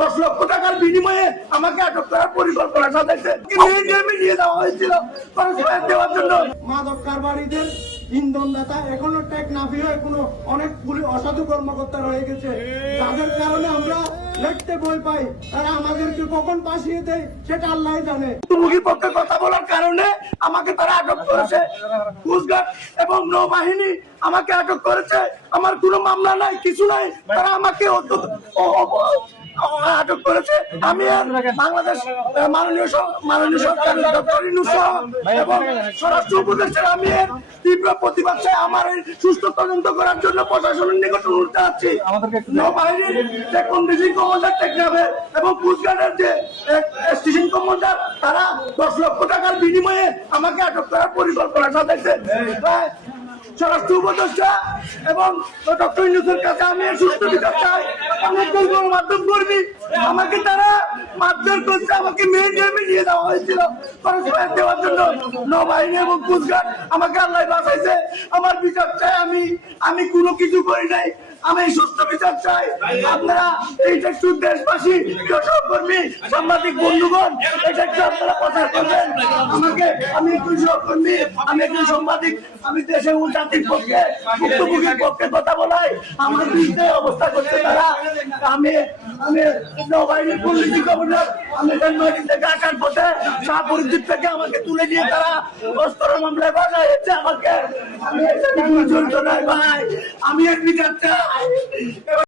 10 লক্ষ টাকার বিনিময়ে আমাকে আটক করার পরিকল্পনা সাজাইছে। নিয়ে যাওয়া হয়েছিল দেওয়ার জন্য। মাদক কারবারিদের ইন্ধনদাতা এখনো টেকনাফি হয়ে কোনো অনেক অসাধু কর্মকর্তা রয়ে গেছে, যাদের কারণে আমরা দেখতে ভয় পাই। তারা আমাদেরকে কখন পাঠিয়ে দেয় সেটা আল্লাহ জানে। মুখের পক্ষে কথা বলার কারণে আমাকে তারা আটক করেছে। কোস্টগার্ড এবং নৌবাহিনী আমাকে আটক করেছে। আমার কোনো মামলা নাই, কিছু নাই, তারা আমাকে আটক করেছে। আমি বাংলাদেশ মাননীয় সরকার ডক্টর ইউনূস এবং স্বরাষ্ট্র উপদেষ্টার আমি এর তীব্র প্রতিবাদ চাই। আমার এই সুষ্ঠু তদন্ত করার জন্য প্রশাসনের নিকট অনুরোধ জানাচ্ছি। নৌবাহিনীর যে কন্ডিশন কমান্ডার টেকনাফের এবং কোস্টগার্ডের যে স্টেশন কমান্ডার, তারা 10 লক্ষ টাকার বিনিময়ে আমাকে আটক করার পরিকল্পনা সাজাইছে। স্বরাষ্ট্র উপদেষ্টা এবং ডক্টর ইউনূসের কাছে আমি সুস্থ বিচার চাই। আমি একজন গণমাধ্যম কর্মী, আমাকে তারা মারধর করছে, আমাকে নিয়ে যাওয়া হয়েছিল দেওয়ার জন্য। নৌবাহিনী এবং কোস্টগার্ড আমাকে আল্লাহ বাঁচাইছে। আমার বিচার চাই। আমি কোনো কিছু করি নাই, আমি সুস্থ বিচার চাই। আপনারা এইটা একটু দেশবাসী, সহকর্মী, সাংবাদিক বন্ধুগণ, এটা একটু আপনারা প্রচার করবেন। আমি একটু সহকর্মী, আমি একজন সাংবাদিক, আমি দেশের জাতির পক্ষে, ভুক্তভোগীর পক্ষে কথা বলাই। আমার বিরুদ্ধে অবস্থা করছে তারা। আমি নৌবাহিনীর পুলিশ কমিশনার, আমি নদী থেকে আসার পথে শাহপুরদ্বীপ থেকে আমাকে তুলে নিয়ে তারা অস্ত্র মামলায় বাজাইছে আমাকে। আমি জড়িত নয় ভাই, আমি এর বিচার চাই।